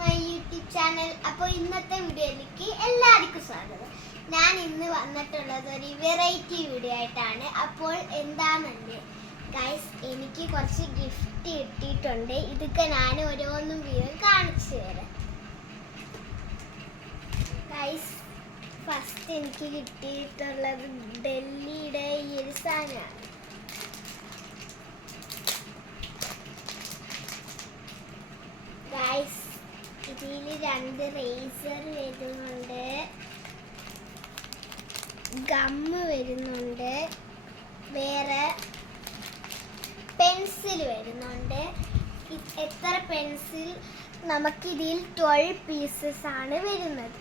My YouTube channel. അപ്പോൾ ഇന്നത്തെ വീഡിയോയിലേക്ക് എല്ലാവർക്കും സ്വാഗതം. ഞാൻ ഇന്ന് വന്നിട്ടുള്ളത് ഒരു വെറൈറ്റി വീഡിയോ ആയിട്ടാണ്. അപ്പോൾ എന്താണെന്ന് ഗൈസ്, എനിക്ക് കുറച്ച് ഗിഫ്റ്റ് കിട്ടിയിട്ടുണ്ട്. ഇതൊക്കെ ഞാൻ ഓരോന്നും വീഡിയോ കാണിച്ചു തരാം. ഗൈസ്, ഫസ്റ്റ് എനിക്ക് കിട്ടിയിട്ടുള്ളത് ഡൽഹിയുടെ ഈ ഒരു സാധനമാണ്. ഗൈസ്, ഇതിൽ 2 റേസർ വരുന്നുണ്ട്, ഗമ്മ് വരുന്നുണ്ട്, വേറെ പെൻസിൽ വരുന്നുണ്ട്. എത്ര പെൻസിൽ? നമുക്കിതിൽ 12 പീസസ് ആണ് വരുന്നത്.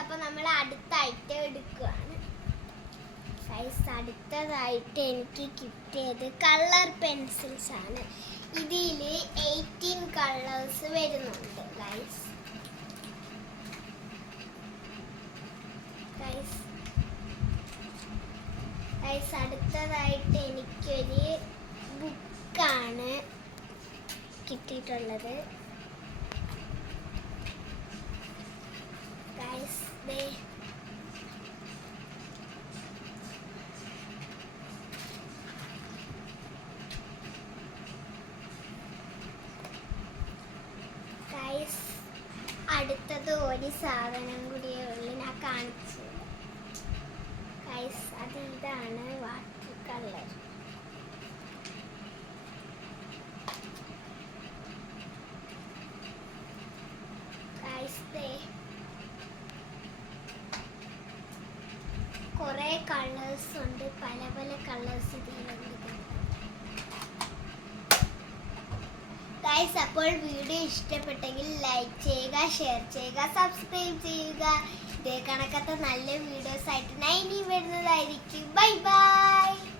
അപ്പോൾ നമ്മൾ അടുത്ത ഐറ്റം എടുക്കുകയാണ്. അടുത്തതായിട്ട് എനിക്ക് കിട്ടിയത് കളർ പെൻസിൽസ് ആണ്. ഇതിൽ 18 കളേഴ്സ് വരുന്നുണ്ട്. അടുത്തതായിട്ട് എനിക്കൊരു ബുക്കാണ് കിട്ടിയിട്ടുള്ളത്. അടുത്തത് ഒരു സാധനം കൂടിയേ ഉള്ളൂ, ഞാൻ കാണിച്ചു. അത് ഇതാണ് വാട്ടർ കളർ. കുറെ കളേഴ്സ് ഉണ്ട്, പല പല കളേഴ്സ് ഇതിലുണ്ട്. ഗൈസ്, അപ്പോൾ വീഡിയോ ഇഷ്ടപ്പെട്ടെങ്കിൽ ലൈക്ക് ചെയ്യുക, ഷെയർ ചെയ്യുക, സബ്സ്ക്രൈബ് ചെയ്യുക. ഇതേ കണക്കത്തെ നല്ല വീഡിയോസ് ആയിട്ട് ഞാൻ ഇനി വരുന്നതായിരിക്കും. Bye bye.